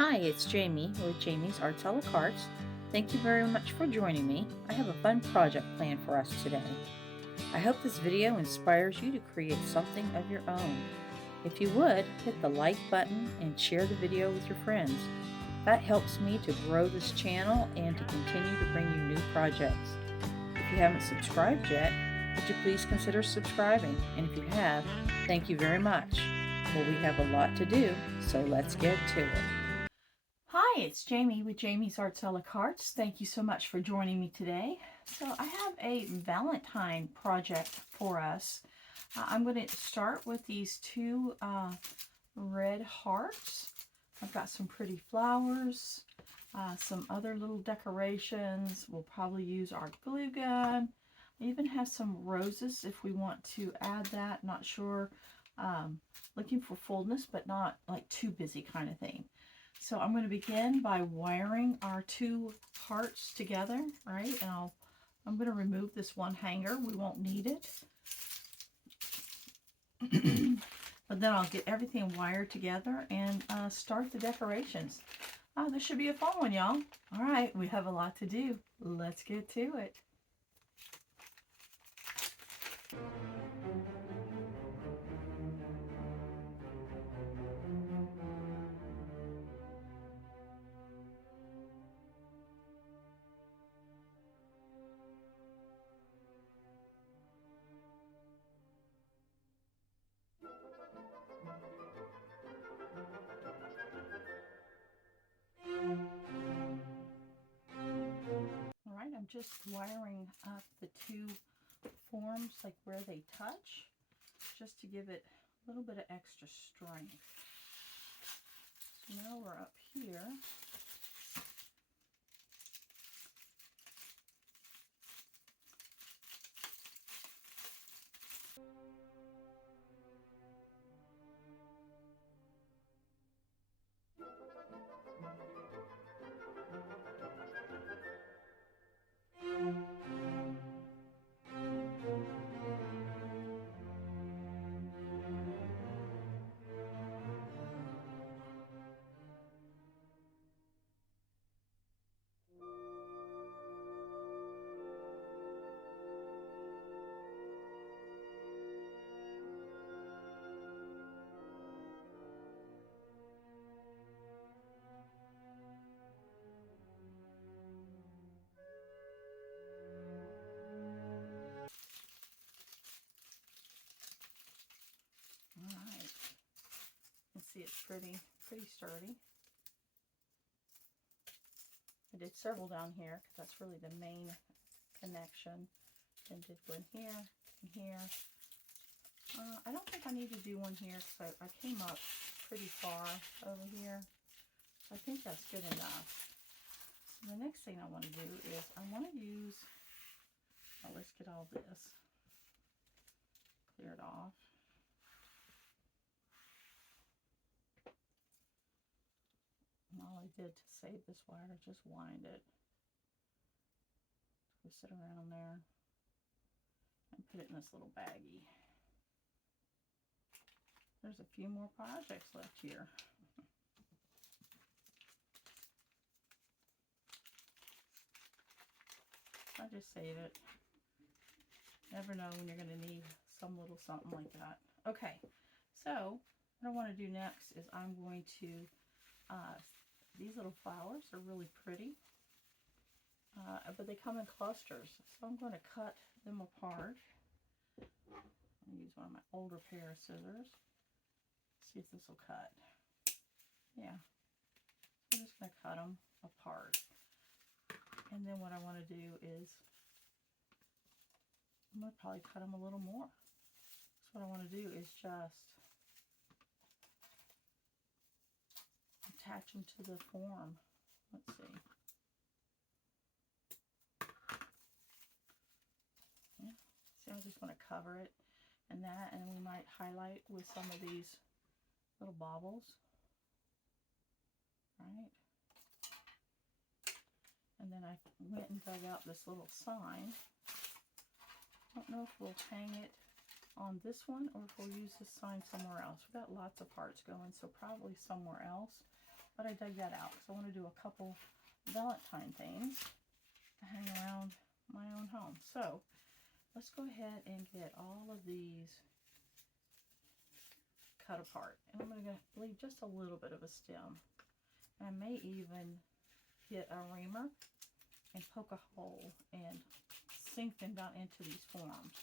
Hi, it's Jamie with Jamie's Arts a la Cartes. Thank you very much for joining me. I have a fun project planned for us today. I hope this video inspires you to create something of your own. If you would, hit the like button and share the video with your friends. That helps me to grow this channel and to continue to bring you new projects. If you haven't subscribed yet, would you please consider subscribing? And if you have, thank you very much. Well, we have a lot to do, so let's get to it. Hi, it's Jamie with Jamie's Arts a la Cartes. Thank you so much for joining me today. So I have a Valentine project for us. I'm going to start with these two red hearts. I've got some pretty flowers, some other little decorations. We'll probably use our glue gun. I even have some roses if we want to add that. Not sure. Looking for fullness, but not like too busy kind of thing. So I'm going to begin by wiring our two hearts together, right? And I'm going to remove this one hanger. We won't need it. But then I'll get everything wired together and start the decorations. This should be a fun one, y'all. All right, we have a lot to do. Let's get to it. All right, I'm just wiring up the two forms, like where they touch, just to give it a little bit of extra strength. So now we're up here. Alright, you can see it's pretty sturdy. I did several down here because that's really the main connection. And did one here and here. I don't think I need to do one here because I came up pretty far over here. I think that's good enough. So the next thing I want to do is I want to use, let's get all this cleared off. And all I did to save this wire, just wind it. Twist it around there and put it in this little baggie. There's a few more projects left here. I just save it. Never know when you're going to need some little something like that. Okay, so what I want to do next is I'm going to, these little flowers are really pretty, but they come in clusters. So I'm going to cut them apart. I'm going to use one of my older pair of scissors. See if this will cut. Yeah. I'm just going to cut them apart. And then what I want to do is I'm going to probably cut them a little more. So what I want to do is just attach them to the form. Let's see. Yeah. See, I just want to cover it and that, and we might highlight with some of these little baubles. Right. And then I went and dug out this little sign. I don't know if we'll hang it on this one or if we'll use this sign somewhere else. We've got lots of parts going, so probably somewhere else. but I dug that out because I want to do a couple Valentine things to hang around my own home. So let's go ahead and get all of these cut apart. And I'm going to leave just a little bit of a stem. I may even get a reamer and poke a hole and sink them down into these forms.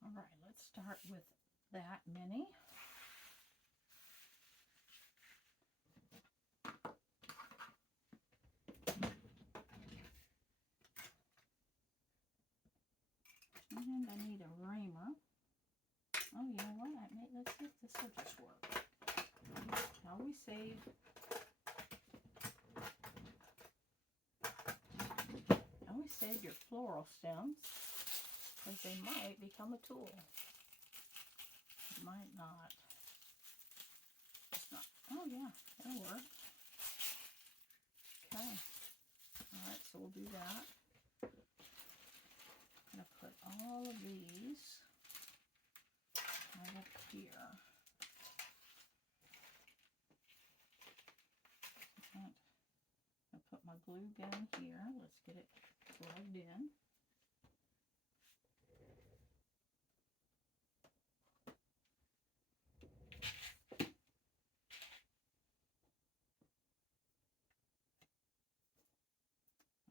All right, let's start with that many. And I need a reamer. Oh, you know what? Let's see if this will just work. I always save your floral stems because they might become a tool. It might not. It's not. Oh yeah, that'll work. Okay. All right, so we'll do that. I'm gonna put all of these right up here. And I'll put my glue gun here. Let's get it plugged in.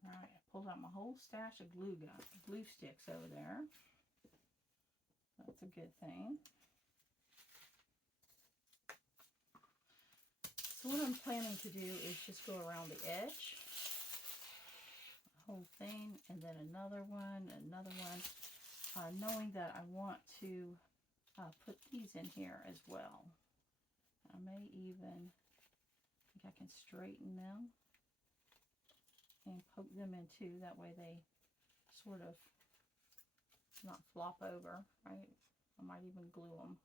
All right, I pulled out my whole stash of glue sticks over there. That's a good thing. So what I'm planning to do is just go around the edge, the whole thing, and then another one, knowing that I want to put these in here as well. I may even, I think I can straighten them and poke them in too. That way they sort of not flop over, right? I might even glue them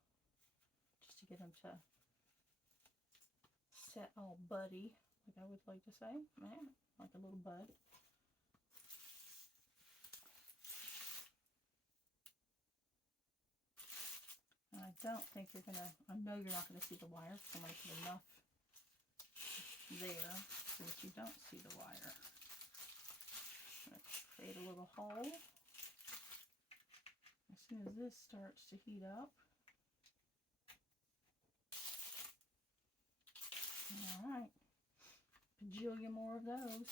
just to get them to set all buddy, like I would like to say, man, like a little bud. And I don't think you're gonna, I know you're not gonna see the wire, so I'm gonna put enough there so that you don't see the wire. I'm gonna create a little hole. As soon as this starts to heat up. All right, bajillion more of those.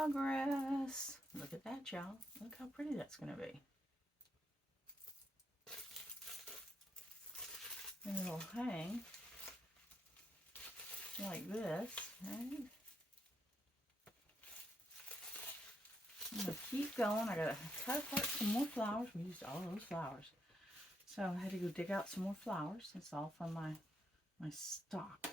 progress. Look at that, y'all. Look how pretty that's going to be. And it'll hang like this, right? I'm going to keep going. I got to cut apart some more flowers. We used all those flowers. So I had to go dig out some more flowers. That's all from my stock.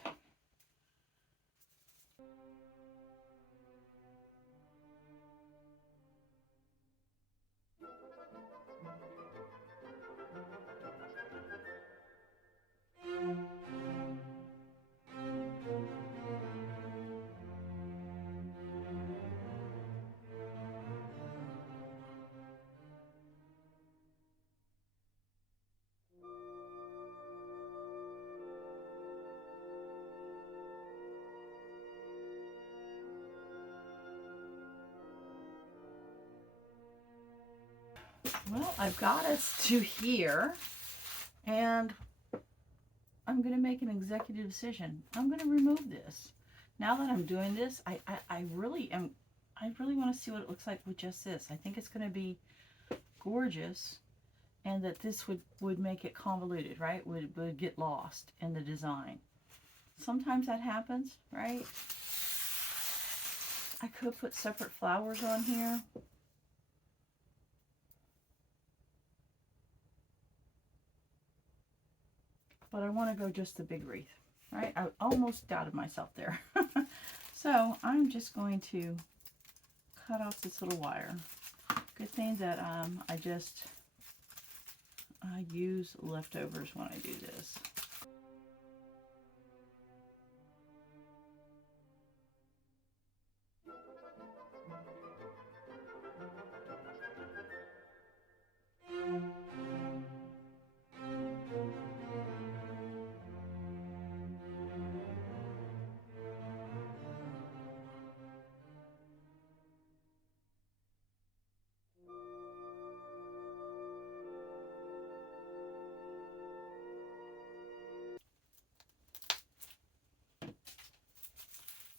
Well, I've got us to here, and I'm going to make an executive decision. I'm going to remove this. Now that I'm doing this, I really want to see what it looks like with just this. I think it's going to be gorgeous, and that this would make it convoluted, right? Would get lost in the design. Sometimes that happens, right? I could put separate flowers on here. But I want to go just the big wreath, right? I almost doubted myself there. So I'm just going to cut off this little wire. Good thing that I use leftovers when I do this.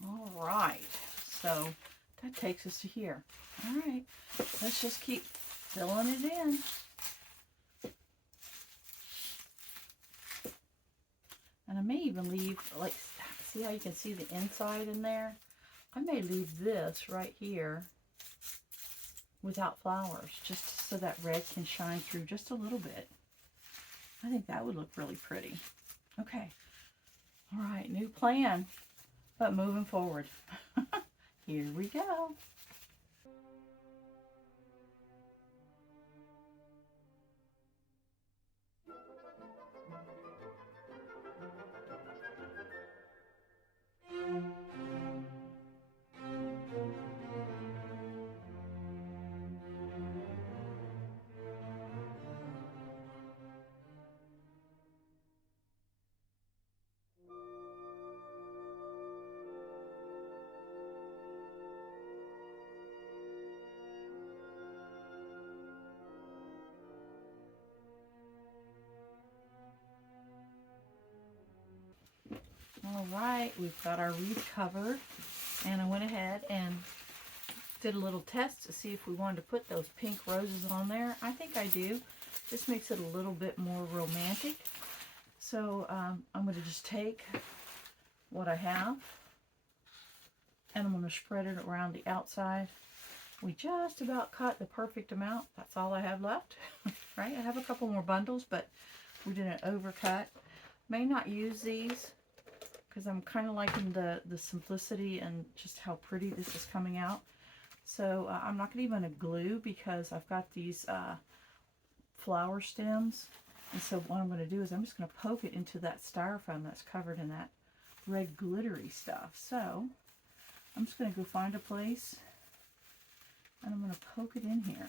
All right, so that takes us to here. All right, let's just keep filling it in. And I may even leave, like, see how you can see the inside in there? I may leave this right here without flowers, just so that red can shine through just a little bit. I think that would look really pretty. Okay, all right, new plan, but moving forward. Here we go. All right, we've got our wreath covered, and I went ahead and did a little test to see if we wanted to put those pink roses on there. I think I do. This makes it a little bit more romantic. So I'm going to just take what I have, and I'm going to spread it around the outside. We just about cut the perfect amount. That's all I have left, right? I have a couple more bundles, but we didn't overcut. May not use these, because I'm kind of liking the simplicity and just how pretty this is coming out. So I'm not going to even glue, because I've got these flower stems. And so what I'm going to do is I'm just going to poke it into that styrofoam that's covered in that red glittery stuff. So I'm just going to go find a place, and I'm going to poke it in here.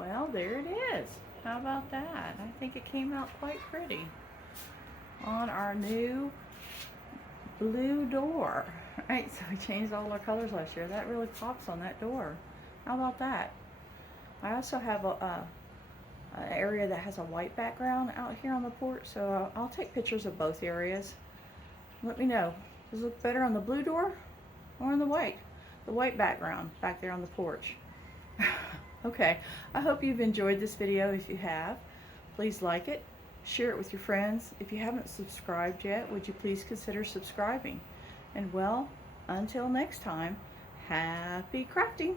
Well, there it is. How about that? I think it came out quite pretty on our new blue door. Right, so we changed all our colors last year. That really pops on that door. How about that? I also have an area that has a white background out here on the porch, so I'll take pictures of both areas. Let me know. Does it look better on the blue door or on the white? The white background back there on the porch. Okay, I hope you've enjoyed this video. If you have, please like it, share it with your friends. If you haven't subscribed yet, would you please consider subscribing? And well, until next time, happy crafting!